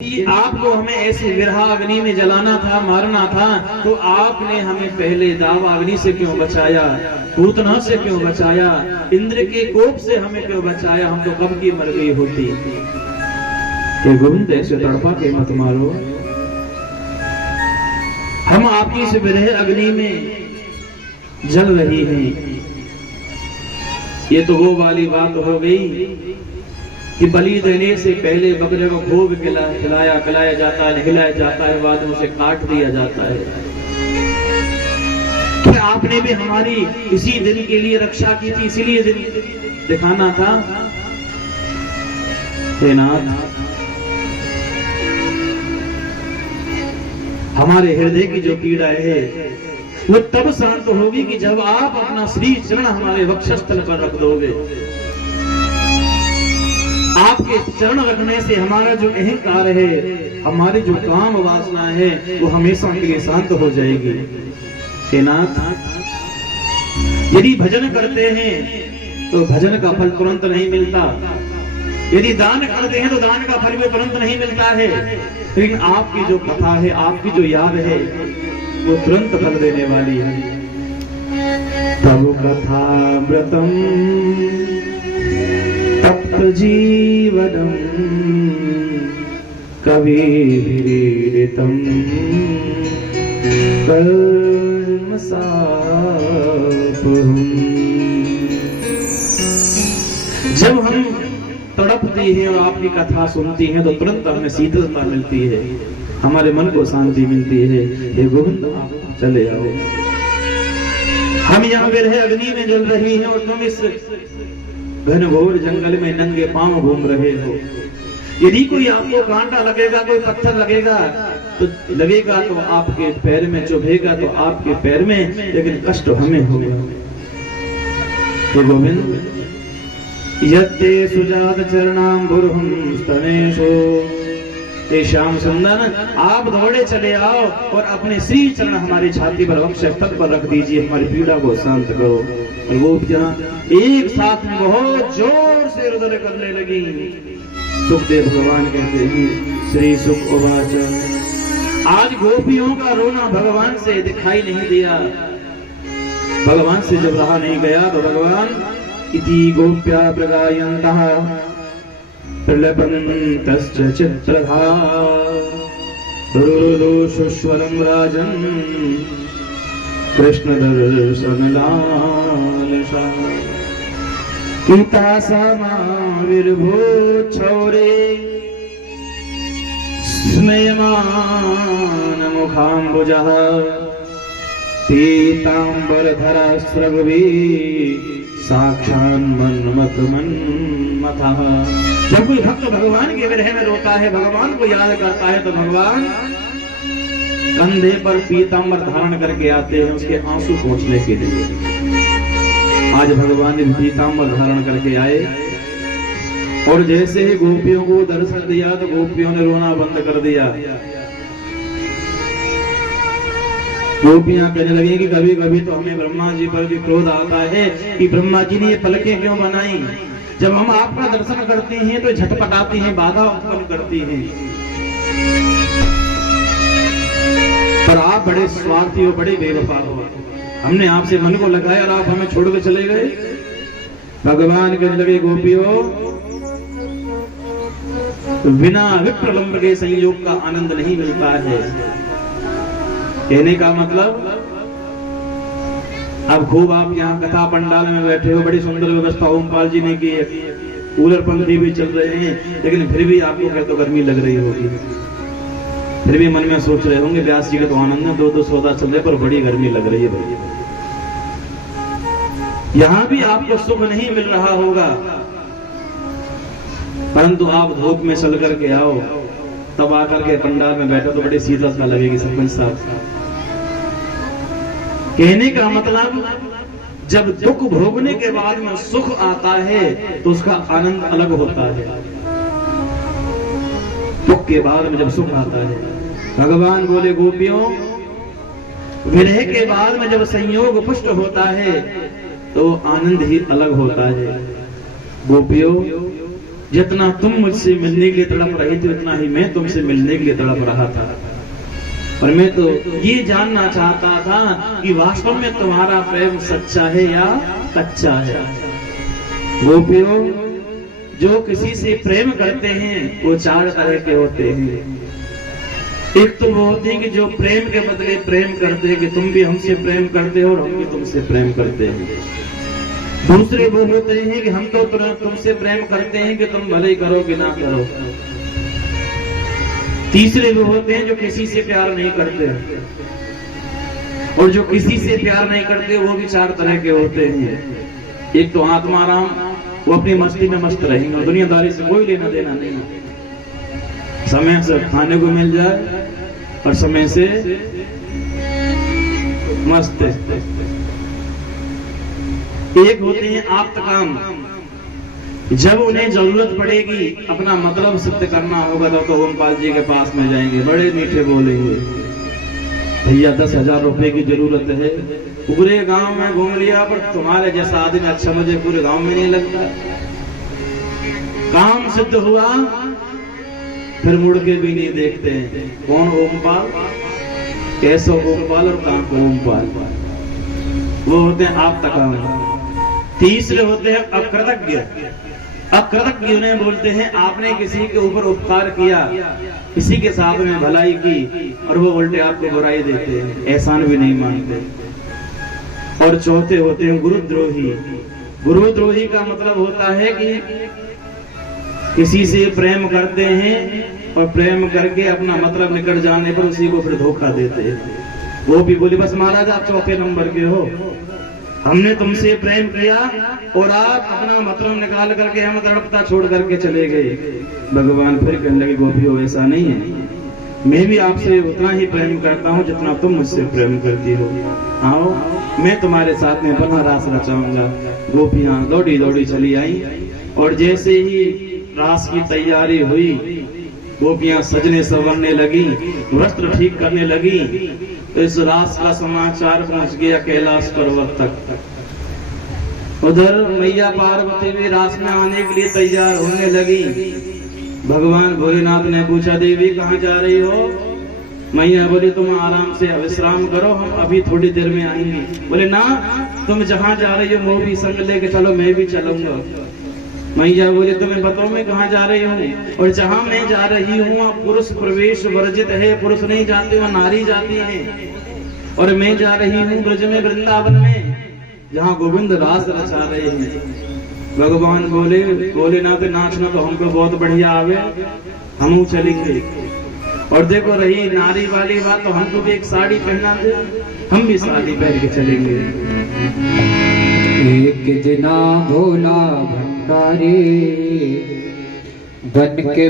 कि आपको हमें ऐसे विरहा अग्नि में जलाना था, मारना था, तो आपने हमें पहले दावा अग्नि से क्यों बचाया, पूतना से क्यों बचाया, इंद्र के कोप से हमें क्यों बचाया? हम तो कब की मर गई होती। हे गोविंद, ऐसे तड़पा के मत मारो। हम आपकी इस विरह अग्नि में जल रही हैं। ये तो वो वाली बात हो गई कि बलि देने से पहले बकरे को खूब खिलाया जाता है, नहलाया जाता है, बाद में उसे काट दिया जाता है। क्या आपने भी हमारी इसी दिन के लिए रक्षा की थी, इसीलिए दिन दिखाना था? हे नाथ, हमारे हृदय की जो पीड़ा है वो तब शांत होगी कि जब आप अपना श्री चरण हमारे वक्षस्थल पर रख दोगे। आपके चरण रखने से हमारा जो अहंकार है, हमारी जो काम वासना है, वो हमेशा के लिए शांत हो जाएगी। हे नाथ, यदि भजन करते हैं तो भजन का फल तुरंत नहीं मिलता, यदि दान करते हैं तो दान का फल भी तुरंत नहीं मिलता है, लेकिन आपकी जो कथा है, आपकी जो याद है, वो तुरंत फल देने वाली है। तब कथा व्रतम तप्त जीवनम कविभिरीडितम कल्मषापहम्। जब हम तड़पती हैं और आपकी कथा सुनती हैं तो तुरंत हमें शीतलता मिलती है, हमारे मन को शांति मिलती है। हे गोविंद, आप चले आओ। हम यहाँ विरह अग्नि में जल रही हैं और तुम इस घनघोर जंगल में नंगे पांव घूम रहे हो। यदि कोई आपको कांटा लगेगा, कोई पत्थर लगेगा तो आपके पैर में चुभेगा, तो आपके पैर में, लेकिन कष्ट हमें होगा। हे गोविंद, यत्ते सुजात चरणाम्बुर्हं स्तनेषु। हे श्याम सुंदर, आप दौड़े चले आओ और अपने श्री चरण हमारी छाती पर, वक्षस्थल पर रख दीजिए, हमारी पीड़ा को शांत करो। और वो जहाँ एक साथ में बहुत जोर से रुदन करने लगी। सुखदेव भगवान कहते हैं, श्री सुख उवाच, आज गोपियों का रोना भगवान से दिखाई नहीं दिया। भगवान से जब रहा नहीं गया तो भगवान इति गोप्या प्रगायन्तः प्रलपन्तश्च चित्रधा रुरुरुषुश्वरं राजन् कृष्ण दर्शन लालसा। गीता समाविर्भूत छौरे स्मयमान मुखाम्बुजः पीताम्बरधरा स्रग्वी साक्षान् मन्मथः। जब कोई भक्त भगवान के विरह में रोता है, भगवान को याद करता है, तो भगवान कंधे पर पीताम्बर धारण करके आते हैं उसके आंसू पोंछने के लिए। आज भगवान ने पीताम्बर धारण करके आए और जैसे ही गोपियों को दर्शन दिया तो गोपियों ने रोना बंद कर दिया। गोपियां कहने लगी कि कभी कभी तो हमें ब्रह्मा जी पर भी क्रोध आता है कि ब्रह्मा जी ने ये पलकें क्यों बनाई। जब हम आपका दर्शन करते हैं तो झटपटाती हैं, बाधा उत्पन्न करती हैं। पर आप बड़े स्वार्थी हो, बड़े बेवफा हो। हमने आपसे मन को लगाया और आप हमें छोड़ के चले गए। भगवान कहने लगे, गोपियों, बिना विप्रलंब के संयोग का आनंद नहीं मिलता है। कहने का मतलब, अब खूब आप यहाँ कथा पंडाल में बैठे हो, बड़ी सुंदर व्यवस्था ओमपाल जी ने की है, कूलर पंखी भी चल रहे हैं, लेकिन फिर भी आपको क्या तो गर्मी लग रही होगी। फिर भी मन में सोच रहे होंगे, व्यास जी का तो आनंद है, दो सौदा चल रहे पर बड़ी गर्मी लग रही है भाई। यहाँ भी आपको सुख नहीं मिल रहा होगा, परंतु आप धूप में चल करके आओ, तब आकर के पंडाल में बैठो तो बड़ी शीतलता लगेगी। सरपंच साहब, कहने का मतलब, जब दुख भोगने के बाद में सुख आता है तो उसका आनंद अलग होता है। दुख के बाद में जब सुख आता है, भगवान बोले, गोपियों, विरह के बाद में जब संयोग पुष्ट होता है तो आनंद ही अलग होता है। गोपियों, जितना तुम मुझसे मिलने के लिए तड़प रही थी उतना ही मैं तुमसे मिलने के लिए तड़प रहा था। और मैं तो ये जानना चाहता था कि वास्तव में तुम्हारा प्रेम सच्चा है या कच्चा है। गोपियों, जो किसी से प्रेम करते हैं वो चार तरह के होते हैं। एक तो वो होते हैं कि जो प्रेम के बदले प्रेम करते हैं कि तुम भी हमसे प्रेम करते हो और हम भी तुमसे प्रेम करते हैं। दूसरे वो होते हैं कि हम तो तुमसे प्रेम करते हैं कि तुम भले ही करो कि ना करो। तीसरे वो होते हैं जो किसी से प्यार नहीं करते, और जो किसी से प्यार नहीं करते वो भी चार तरह के होते हैं। एक तो आत्माराम, वो अपनी मस्ती में मस्त रहेंगे, दुनियादारी से कोई लेना देना नहीं, समय से खाने को मिल जाए और समय से मस्त। एक होते हैं आप्तकाम, जब उन्हें जरूरत पड़ेगी, अपना मतलब सिद्ध करना होगा तो ओमपाल जी के पास में जाएंगे, बड़े मीठे बोलेंगे, भैया 10,000 रुपए की जरूरत है, पूरे गांव में घूम लिया पर तुम्हारे जैसा आदमी अच्छा मुझे पूरे गांव में नहीं लगता। काम सिद्ध हुआ फिर मुड़ के भी नहीं देखते हैं कौन ओमपाल, कैसो ओमपाल और कहां को ओमपाल। वो होते हैं आप्तकाम। तीसरे होते हैं अकृतज्ञ। अकृतज्ञ उन्हें बोलते हैं आपने किसी के ऊपर उपकार किया, किसी के साथ में भलाई की और वो उल्टे आपको बुराई देते हैं, एहसान भी नहीं मानते। और चौथे होते हैं गुरुद्रोही। गुरुद्रोही का मतलब होता है कि किसी से प्रेम करते हैं और प्रेम करके अपना मतलब निकल जाने पर उसी को फिर धोखा देते हैं। वो भी बोले बस महाराज आप चौथे नंबर के हो, हमने तुमसे प्रेम किया और आप अपना मतलब निकाल करके हम तड़पता छोड़ करके चले गए। भगवान फिर कहने लगे गोपियों ऐसा नहीं है, मैं भी आपसे उतना ही प्रेम करता हूँ जितना तुम मुझसे प्रेम करती हो। आओ मैं तुम्हारे साथ में पुनः रास रचाऊंगा। गोपियां दौड़ी दौड़ी चली आई और जैसे ही रास की तैयारी हुई, गोपियां सजने संवरने लगी, वस्त्र ठीक करने लगी, तो इस रास का समाचार पहुंच गया कैलाश पर्वत तक। उधर मैया पार्वती भी रास में आने के लिए तैयार होने लगी। भगवान भोलेनाथ ने पूछा देवी कहाँ जा रही हो? मैया बोली तुम आराम से विश्राम करो, हम अभी थोड़ी देर में आएंगे। बोले ना, तुम जहाँ जा रही हो वो भी संग लेके चलो, मैं भी चलूंगा। मैया बोले तुम्हें बताओ मैं कहाँ जा रही हूँ? और जहाँ मैं जा रही हूँ पुरुष प्रवेश वर्जित है, पुरुष नहीं जाते वहाँ नारी जाती है। और मैं जा रही हूँ ब्रज में, वृंदावन में, जहाँ गोविंद रास रचा रहे हैं। भगवान बोले भोलेनाथ नाचना तो हमको बहुत बढ़िया आवे, हम चलेंगे। और देखो रही नारी वाली बात, तो हमको भी एक साड़ी पहना दे, हम भी साड़ी पहन के चलेंगे। एक जना भोला भंडारी बन के